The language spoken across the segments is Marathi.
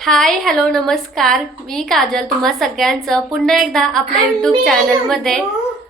हाय हॅलो नमस्कार. मी काजल तुम्हा सगळ्यांचं पुन्हा एकदा आपल्या युट्यूब चॅनलमध्ये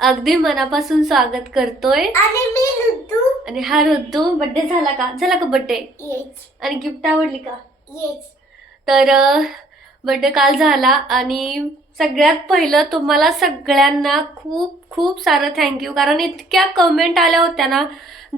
अगदी मनापासून स्वागत करतोय. आणि हा ऋतू बड्डे झाला का? झाला का बड्डे आणि गिफ्ट आवडली का? तर बड्डे काल झाला आणि सगळ्यात पहिलं तुम्हाला सगळ्यांना खूप खूप सारं थँक्यू कारण इतक्या कमेंट आल्या होत्या ना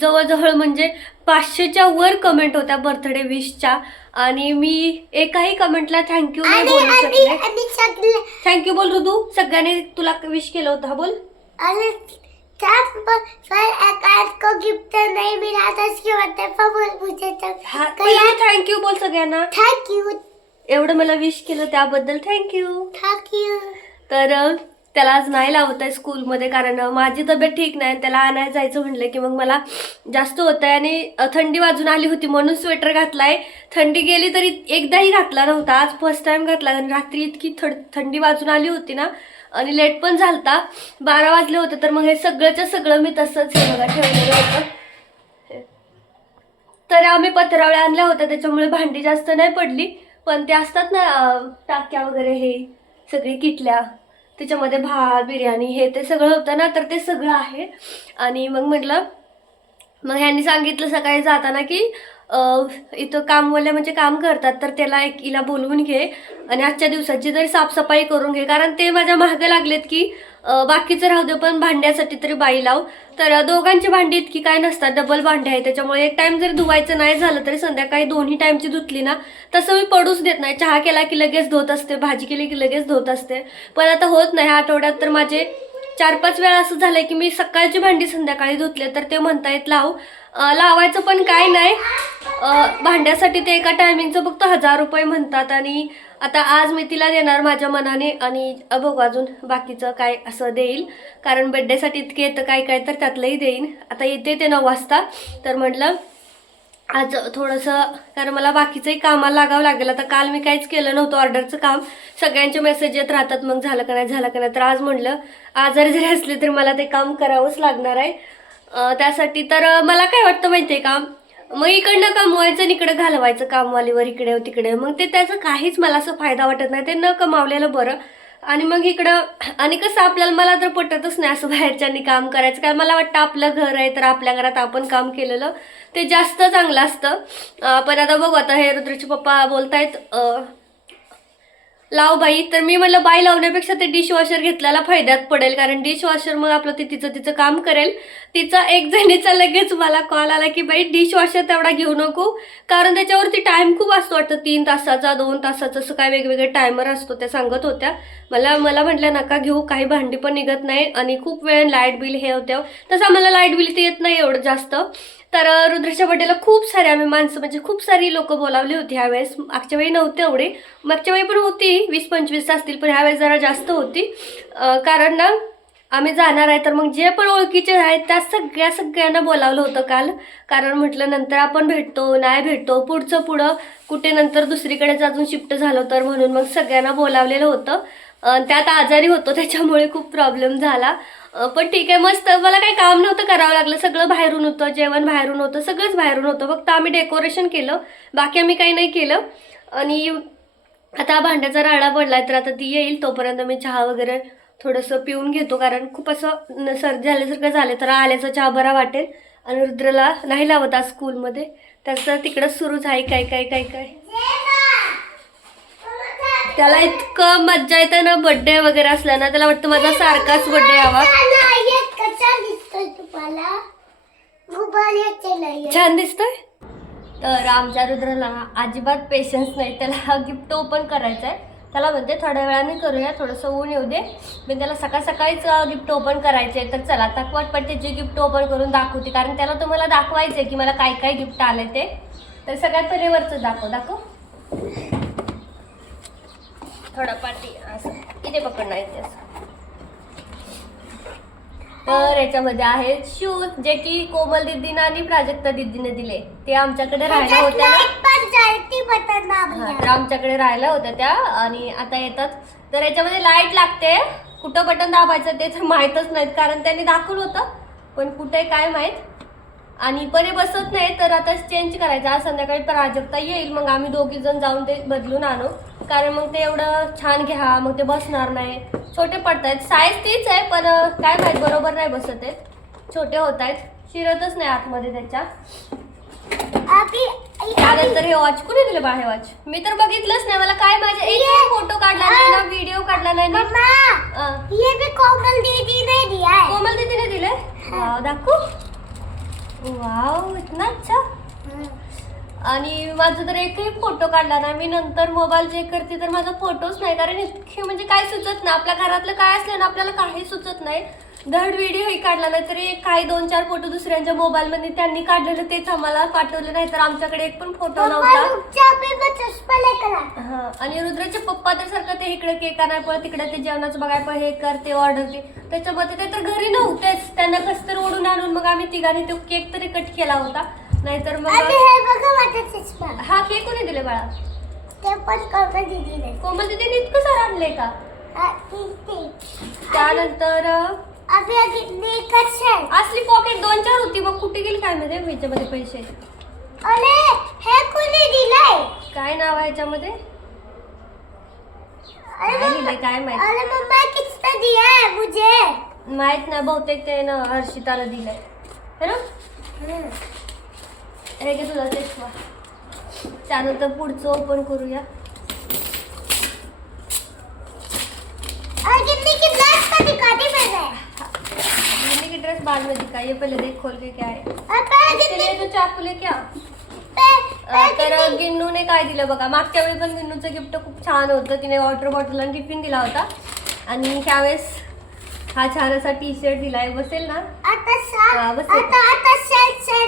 जवळजवळ म्हणजे पाचशेच्या वर कमेंट होत्या बर्थडे विशच्या आणि मी एकाही कमेंटला थँक्यू नाही बोलू शकले. थँक्यू बोल ऋतू. सगळ्यांनी तुला विश केलं होतं बोल. गिफ्ट नहीं थँक्यू बोल सगळ्यांना. थैंक यू एवढं मला विश केलं त्याबद्दल थँक्यू थैंक यू तर त्याला आज नाही लावत आहे स्कूलमध्ये कारण माझी तब्येत ठीक नाही. त्याला आणायला जायचं म्हटलं की मग मला जास्त होत आहे आणि थंडी वाजून आली होती म्हणून स्वेटर घातलाय. थंडी गेली तरी एकदाही घातला नव्हता. आज फर्स्ट टाईम घातला आणि रात्री इतकी थड थंडी वाजून आली होती ना आणि लेट पण झालता. बारा वाजले होते तर मग हे सगळंच्या सगळं मी तसंच हे बघा ठेवलेलं होतं. तर आम्ही पत्रावळ्या आणल्या होत्या त्याच्यामुळे भांडी जास्त नाही पडली. पण ते असतात ना टाक्या वगैरे हे सगळी किटल्या त्याच्यामध्ये भात बिर्याणी हे ते सगळं होतं ना तर ते सगळं आहे. आणि मग म्हटलं मग ह्यांनी सांगितलं सकाळी जाताना की इथं कामवाले म्हणजे काम करतात तर त्याला एक हिला बोलवून घे आणि आजच्या दिवसाची तरी साफसफाई करून घे. कारण ते माझ्या महाग लागलेत की बाकीचं राहू दे पण भांड्यासाठी तरी बाई लाव. तर दोघांची भांडी इतकी काय नसतात डबल भांडे आहे त्याच्यामुळे एक टाइम जरी धुवायचं नाही झालं तरी संध्याकाळी दोन्ही टाईमची धुतली ना तसं मी पडूच देत नाही. चहा केला की लगेच धुत असते भाजी केली की लगेच धुत असते. पण आता होत नाही. आठवड्यात तर माझे चार पाच वेळा असं झालंय की मी सकाळची भांडी संध्याकाळी धुतले तर ते म्हणतायत लाव. लावायचं पण काय नाही. भांड्यासाठी ते एका टायमिंगचं फक्त हजार रुपये म्हणतात आणि आता आज मी तिला देणार माझ्या मनाने आणि बघू अजून बाकीचं काय असं देईल. कारण बड्डेसाठी इतके येतं काय काय तर त्यातलंही देईन. आता येते ते नऊ वाजता. तर म्हटलं आज थोडंसं कारण मला बाकीचंही कामाला लागावं लागेल. आता काल मी काहीच केलं नव्हतं ऑर्डरचं काम. सगळ्यांचे मेसेज येत राहतात मग झालं का नाही झालं का नाही. तर आज म्हटलं आजारी जरी असले तरी मला ते काम करावंच लागणार आहे. त्यासाठी तर मला काय वाटतं माहिती आहे का? मग इकडनं कमवायचं इकडं घालवायचं. कामवालीवर इकडे तिकडे. मग ते त्याचं काहीच मला असं फायदा वाटत नाही. ते न कमावलेलं बरं. आणि मग इकडं आणि कसं आपल्याला मला तर पटतच नाही असं बाहेरच्यांनी काम करायचं. कारण मला वाटतं आपलं घर आहे तर आपल्या घरात आपण काम केलेलं ते जास्त चांगलं असतं. पण आता बघू आता हे रुद्रचे पप्पा बोलतायत लाव बाई. तर मी म्हटलं बाई लावण्यापेक्षा ते डिशवॉशर घेतल्याला फायद्यात पडेल कारण डिशवॉशर मग आपलं ते तिचं तिचं काम करेल. तिचा एक जणीचा लगेच मला कॉल आला की बाई डिशवॉशर तेवढा घेऊ नको. कारण त्याच्यावरती टाईम खूप असतो वाटतं. तीन तासाचा दोन तासाचा असं काय वेगवेगळे टायमर असतो त्या सांगत होत्या. मला मला म्हटल्या नका घेऊ काही भांडी पण निघत नाही आणि खूप वेळ लाइट बिल हे होत्या तसं आम्हाला लाइट बिल ते येत नाही एवढं जास्त. तर रुद्रच्या बड्डेला खूप सारे आम्ही माणसं म्हणजे खूप सारी लोक बोलावली होती ह्यावेळेस मागच्या वेळी नव्हते एवढे. मागच्या वेळी पण होती वीस पंचवीस असतील पण ह्यावेळेस जरा जास्त होती. कारण ना आम्ही जाणार आहे तर मग जे पण ओळखीचे आहेत त्या सगळ्या सगळ्यांना बोलावलं होतं काल. कारण म्हटलं नंतर आपण भेटतो नाही भेटतो पुढचं पुढं कुठे नंतर दुसरीकडेच अजून शिफ्ट झालं तर म्हणून मग सगळ्यांना बोलावलेलं होतं. त्यात आजारी होतो त्याच्यामुळे खूप प्रॉब्लेम झाला. पण ठीक आहे मस्त. मला काही काम नव्हतं करावं लागलं. सगळं बाहेरून होतं जेवण बाहेरून होतं सगळंच बाहेरून होतं. फक्त आम्ही डेकोरेशन केलं. बाकी आम्ही काही नाही केलं. आणि आता भांड्याचा राडा पडलाय तर आता ती येईल. तोपर्यंत मी चहा वगैरे थोडंसं पिऊन घेतो. कारण खूप असं न- सर्दी झाल्यासारखं झालं तर आल्याचा चहा बरा वाटेल. आणि रुद्रला नाही लावत आज स्कूलमध्ये त्याचं तिकडंच सुरूच आहे. काय काय काय काय? त्याला इतकं मज्जा येते ना बड्डे वगैरे असला ना त्याला वाटतं माझा सारखाच बड्डे यावा. छान दिसतोय. तर आमच्या रुद्राला अजिबात पेशन्स नाही. त्याला गिफ्ट ओपन करायचं आहे त्याला म्हणते थोड्या वेळाने करूया थोडंसं ऊन येऊ दे. मी त्याला सकाळ सकाळीच गिफ्ट ओपन करायचे आहे तर चला तकवाट त्याचे गिफ्ट ओपन करून दाखवते. कारण त्याला तुम्हाला दाखवायचं आहे की मला काय काय गिफ्ट आले ते. तर सगळ्यात पहिले वरचं दाखव. दाखव. थोडा पाठी असं. इथे पकडणार इथे असं. तर याच्यामध्ये आहेत शूज जे की कोमल दिदीनं आणि प्राजक्ता दिदीने दिले. ते आमच्याकडे राहायला होत्या ना. तर आमच्याकडे राहायला होत्या त्या आणि आता येतात. तर याच्यामध्ये लाइट लागते. कुठं बटन दाबायचं ते तर माहीतच नाहीत कारण त्यांनी दाखवलं होतं. पण कुठे काय माहीत. आणि परे बसत नाही तर आता चेंज करायचं. आज संध्याकाळी प्राजक्ता येईल मग आम्ही दोघी जण जाऊन ते बदलून आणू. कारण मग ते एवढं छान घ्या मग ते बसणार नाही. छोटे पडत आहेत साईज तीच आहे पण काय माहीत बरोबर नाही बसत आहेत. छोटे होत आहेत शिरतच नाही आतमध्ये त्याच्या. त्यानंतर हे वॉच कुणी दिलं बा हे वॉच मी तर बघितलंच नाही. मला काय माझे एक फोटो काढला नाही ना व्हिडिओ काढला नाही ना. ये भी कोमल दीदी ने दिया है कोमल दीदीने दिले वाव दाखवू? वाव इतना अच्छा. आणि माझा तर एकही फोटो काढला नाही. मी नंतर मोबाईल चेक करते तर माझा फोटोच नाही. कारण इतके म्हणजे काय सुचत नाही. आपल्या घरातलं काय असलं ना आपल्याला काही सुचत नाही. धड व्हिडिओही काढला नाही तरी काही दोन चार फोटो दुसऱ्यांच्या मोबाईलमध्ये त्यांनी काढलेलं तेच आम्हाला पाठवले नाही. तर आमच्याकडे एक पण फोटो नव्हता. हा. आणि रुद्राचे पप्पा तर सारखं ते इकडे केक आणाय पळ तिकडे ते जेवणाचं बघाय पण हे करते ऑर्डर ते. त्याच्यामध्ये ते तर घरी नव्हतेच. त्यांना कसं तर ओढून आणून मग आम्ही तिघांनी तो केक तरी कट केला होता. नाहीतर मग हे बघा माझा चष्मा. हा केक कोणी दिले बाळा? ते पण कोमल दीदीने. कोमल दीदीने इतकं सारं आणलंय का. त्यानंतर असली पॉकेट दोन चार होती. मग कुठे गेली काय माहिती? ह्याच्यामध्ये पैसे. अरे हे कोणी दिलंय? काय नाव आहे ह्याच्यामध्ये? काय माहीत? अरे मम्मा किसने दिया है मुझे. माहीत नाही बहुतेक ते ना हर्षिताला दिलंय. है ना? हे घे तुझा चष्मा त्यानंतर पुढचं ओपन करूया. की ड्रेस बाद में दिखा ये पहले देख खोल के क्या है. और पहले इसके गिन्नी लिए तो चाकू लेके आ तर गिन्नी- गिन्नूने काय दिलं बघा? मागच्या वेळी पण गिन्नूचं गिफ्ट खूप छान होतं. तिने वॉटर बॉटल आणि टिफिन दिला होता. आणि ह्यावेळेस हा छान असा टी शर्ट दिलाय. बसेल ना? हा,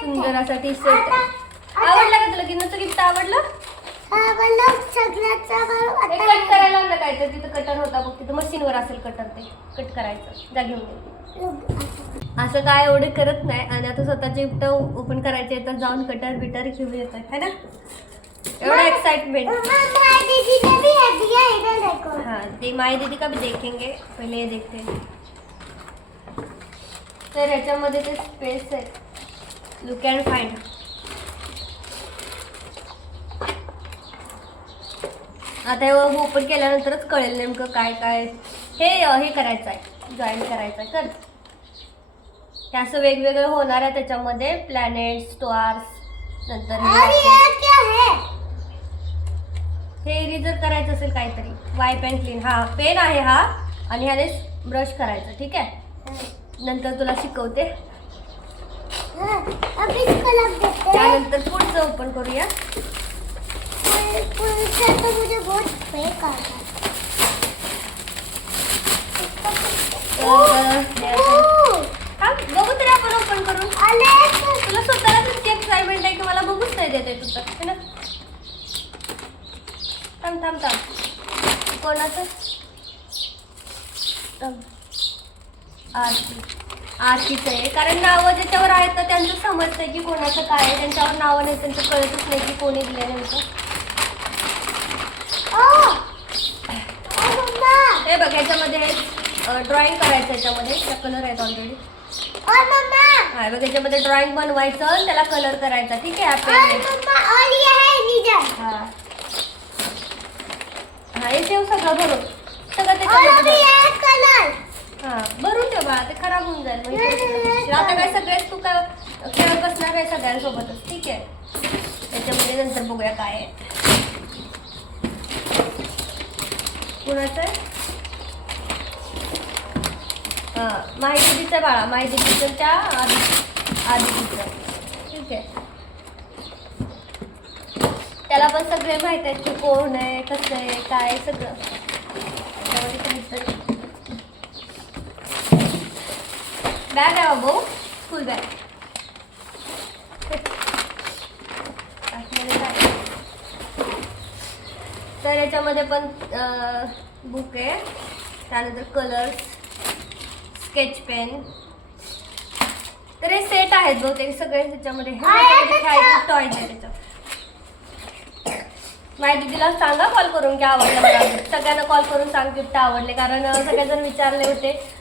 सुंदर असा टी शर्ट आवडला का तुला? गिन्नूचं गिफ्ट आवडलं? हा कट करायला आणलं काय? तर तिथं कटर होता बघ. तिथं मशीनवर असेल कटर ते. कट करायचं. जा घेऊन ये. असं काय एवढं करत नाही. आणि आता स्वतःचे गिफ्ट ओपन करायचे तर जाऊन कटर बिटर घेऊन येतात है ना? एवढं एक्साइटमेंट है ते माई दीदी का भी देखेंगे. पहिले देखते. हैं. तर ह्याच्यामध्ये ते स्पेस आहे यू कॅन फाइंड आता हे ओपन केल्यानंतरच कळेल नेमकं काय काय. हे हे करायचं आहे. जॉईन करायचं आहे. कर हे असं वेगवेगळं होणार आहे त्याच्यामध्ये. प्लॅनेट स्टार्स नंतर हे इरेजर करायचं असेल काहीतरी. वाईप अँड क्लीन हा पेन आहे हा. आणि ह्याने ब्रश करायचं ठीक आहे? नंतर तुला शिकवते. त्यानंतर पुढचं ओपन करूया. है तर हे असं- ओह, हा, बघू तरी आपण ओपन करून अलेक्स तुला स्वतःलाच इतकी एक्साइटमेंट आहे की मला बघूच नाही देते तुझं है ना थांब थांब थांब कोणाचं थांब. आरती आरतीचं आहे कारण नावं ज्याच्यावर आहेत समजतंय की कोणाचं काय आहे त्यांच्यावर नावं नाही त्यांचं कळतच नाही की कोणी दिलं नेमकं. हे बघ याच्यामध्ये ड्रॉइंग करायचं याच्यामध्ये. कलर आहेत ऑलरेडी हा बघ याच्यामध्ये ड्रॉइंग बनवायचं त्याला कलर करायचा. ठीक आहे है. हा ठेव सगळं भरून. सगळं त्याच्यामध्ये हा भरून ठेव ते खराब होऊन जाईल. म्हणजे आता काय सगळेच तू काय खेळत बसणार आहे सगळ्यांसोबतच ठीक आहे? त्याच्यामध्ये नंतर बघूया काय आहे. कुणाचं? आहे माहिती माहितीचं बाळा माहितीचं त्या आधी आदितीचं ठीक आहे. त्याला पण सगळे माहीत आहेत की कोण आहे कसं आहे काय आहे, सगळं त्याच्यामध्ये काहीतरी बॅग आहे भाऊ स्कूल बॅग? तर याच्यामध्ये पण बुक आहे. त्यानंतर कलर्स स्केच पेन तर हे सेट आहेत बहुतेक सगळे त्याच्यामध्ये. हे टॉयज आहे त्याच्यात. माझ्या दीदीला सांगा कॉल करून की आवडलं मला. सगळ्यांना कॉल करून सांग गिफ्ट आवडले. कारण सगळेजण विचारले होते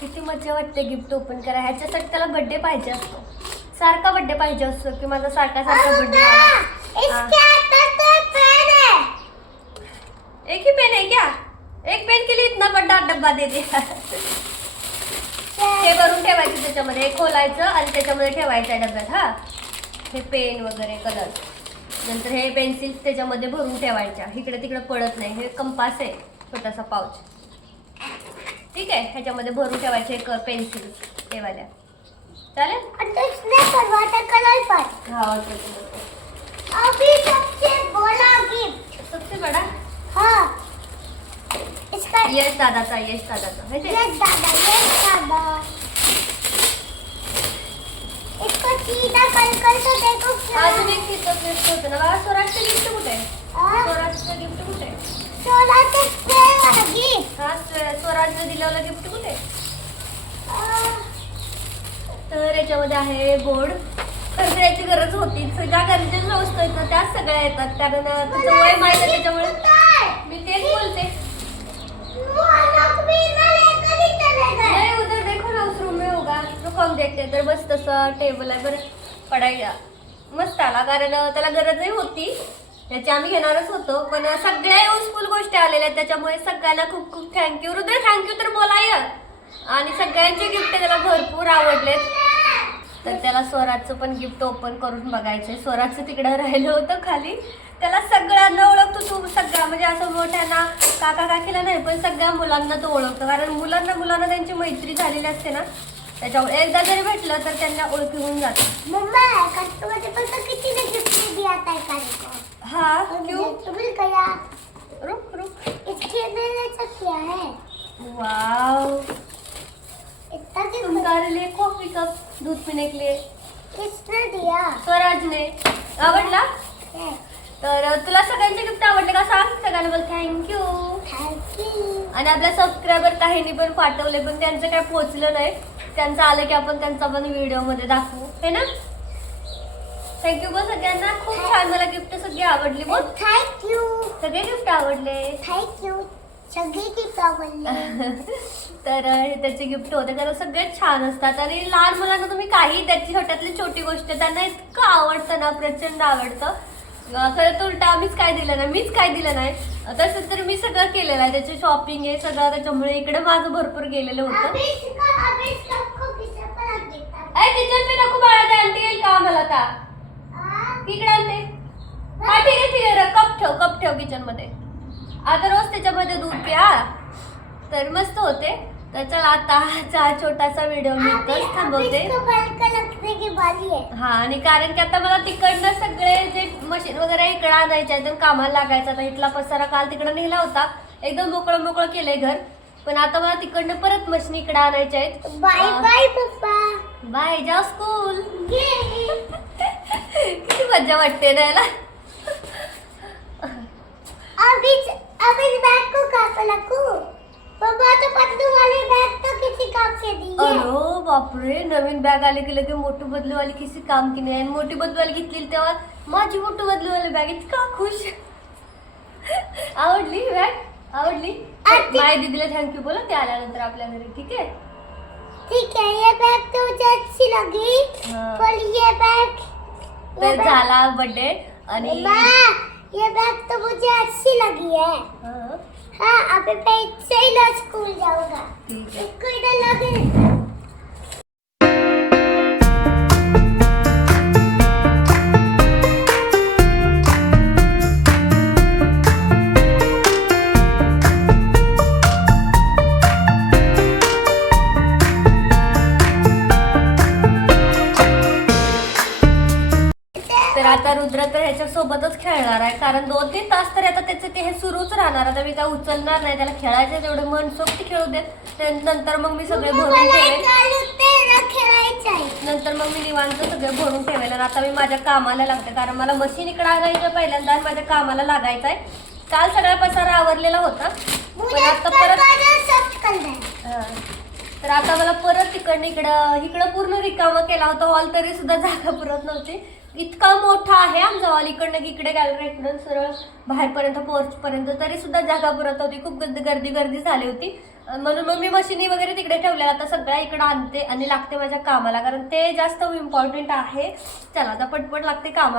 किती मजा वाटते गिफ्ट ओपन करा ह्याच्यासाठी त्याला बर्थडे पाहिजे असतो. सारखा बर्थडे पाहिजे असतो की माझा सारखा सारखा है. एक ही पेन है क्या? एक पेन के लिए इतना बड्डा डब्बा दे दे हे भरून ठेवायचं त्याच्यामध्ये. हे खोलायचं आणि त्याच्यामध्ये ठेवायचं आहे डब्यात हा. हे पेन वगैरे कलर नंतर हे पेन्सिल त्याच्यामध्ये भरून ठेवायच्या. इकडे तिकडे पडत नाही. हे कंपास आहे. छोटासा पाऊच ठीक आहे? ह्याच्यामध्ये भरून ठेवायचे एक पेन्सिल. चालेल? तो वाटर कलर पर हा. अभी सबसे बड़ा गिफ्ट सबसे हाँ. इसका आहे? दादा ये दादा. इसको सीधा कर कर तो देखो क्या हा तुम्ही तिथं गिफ्ट होतं ना. बाबा स्वराजचं गिफ्ट कुठे? आहे हाँ, स्वराजचं गिफ्ट कुठे? आहे स्वराजनं दिलेलं गिफ्ट कुठे? तर याच्यामध्ये आहे बोर्ड खर्च याची गरज होती. ज्या गरजेच्या वस्तू आहेत ना त्याच सगळ्या येतात. कारण तुझं वय माहिती त्याच्यामुळे. मी तेच बोलते. उधर देखो ना उस रूम में होगा. रुको हम देखते. तर बस तसं टेबल आहे. बरं पडायला. मस्त आला. कारण त्याला गरजही होती. त्याची आम्ही घेणारच होतो पण सगळ्या युजफुल गोष्टी आलेल्या आहेत त्याच्यामुळे सगळ्यांना खूप खूप थँक्यू रुद्र थँक्यू तर बोलाय. आणि सगळ्यांचे गिफ्ट त्याला भरपूर आवडलेत तर त्याला स्वराजचं पण गिफ्ट ओपन करून बघायचंय. स्वराजचं तिकडं राहिलं होतं खाली. त्याला सगळ्यांना ओळखतो तू सगळ्या म्हणजे असं मोठ्यांना काका काकीला नाही पण सगळ्या मुलांना तो ओळखतो. कारण मुलांना मुलांना त्यांची मैत्री झालेली असते ना. त्याच्यामुळे एकदा जरी भेटलं तर त्यांना ओळखी होऊन जाते. हा क्यों? मुझे तो मिल गया रुक रुक. इसके मैंने ऐसा किया है. वाव. इतना तुम्हारे लिए कॉफी कप दूध पीने के लिए. किसने दिया? स्वराजने. आवडला? तर तुला सगळ्यांचे गिफ्ट आवडले का सांग? सगळ्यांना बोल थँक्यू थैंक यू आणि आपल्या सबस्क्रायबर काहींनी पण पाठवले पण त्यांचं काय पोचलं नाही. त्यांचं आलं की आपण त्यांचा पण व्हिडिओमध्ये दाखवू. है ना? थँक्यू बोल सगळ्यांना. खूप छान मला गिफ्ट सगळी आवडली बोल. थैंक यू सगळे गिफ्ट आवडले. थैंक यू सगळी गिफ्ट आवडली. तर हे त्याचे गिफ्ट होते. तर सगळे छान असतात. आणि लहान मुलांना तुम्ही काही त्याची छोट्यातली छोटी गोष्ट त्यांना इतकं आवडतं ना प्रचंड आवडतं. खरं तर उलटा आम्हीच काय दिलं नाही मीच काय दिलं नाही. तसं तर मी सगळं केलेलं आहे. त्याची शॉपिंग आहे सगळं त्याच्यामुळे इकडे माझं भरपूर गेलेलं होतं. किचन पे नको बाळा ते आंटी येईल का आम्हाला आता? आणते हा ठीक आहे ठीक आहे कप ठेव कप ठेव किचनमध्ये. आता रोज त्याच्यामध्ये दूध प्या. तर मस्त होते. तर चला आता हा छोटासा व्हिडिओ मी इथंच थांबवते. है आणि कारण की आता मला तिकडनं सगळे जे मशीन वगैरे इकडे आणायचे एकदम कामाला लागायचं आता. इथला पसारा काल तिकडं नेला होता. एकदम मोकळं मोकळं केलंय घर. पण आता मला तिकडनं परत मशीन इकडे आणायच्या आहेत. बाय बाय पप्पा. बाय जा स्कूल किती मज़ा वाटते ना याला अभी अभी बैग को पे रखूँ पापा तो पतलू वाली बैग तो किसी काम के दी है अरे बापरे नवीन बॅग आले की लगे मोठू बदलूवाली किसी काम की नाही. आणि मोठी बदलूवाली घेतली तेव्हा माझी मोठू बदलूवाली बॅग इतका खुश. आवडली बॅग आवडली? माय दीदीला थँक्यू बोला ते आल्यानंतर आपल्या घरी ठीक आहे? ठीक है ये बैग तो मुझे अच्छी लगी. पर ये बैग तर झाला बर्थडे आणि ये बैग तो मुझे अच्छी लगी है। हा, हाँ अभी मैं इससे ही ना स्कूल जाऊंगा। ठीक आहे इसको इधर लगे। रुद्र तर ह्याच्या सोबतच खेळणार आहे. कारण दोन तीन तास तर आता त्याचे ते हे सुरूच राहणार. आता मी काय उचलणार नाही त्याला खेळायचं तेवढं मनसोक्त खेळू देत. नंतर मग मी सगळे भरून आहे. नंतर मग मी निवांत सगळं भरून ठेवेल. आणि आता मी माझ्या कामाला लागते. कारण मला मशीन इकडे आणायचं पहिल्यांदा माझ्या कामाला लागायचं आहे. काल सगळा पसारा आवरलेला होता. पण आता परत हा. तर आता मला परत तिकडनं इकडं इकडं पूर्ण रिकामा केला होता. हॉल तरी सुद्धा जागा पुरत नव्हती. इतका मोठा आहे आमचा. हॉल इकडनं इकडे गॅलरी इकडून सरळ बाहेरपर्यंत पोर्चपर्यंत तरी सुद्धा जागा पुरत होती. खूप गर्दी गर्दी गर्दी झाली होती. म्हणून मग मी मशिनी वगैरे तिकडे ठेवल्या आता सगळ्या इकडं आणते आणि लागते माझ्या कामाला. कारण ते जास्त इम्पॉर्टंट आहे. चला आता पटपट लागते कामाला.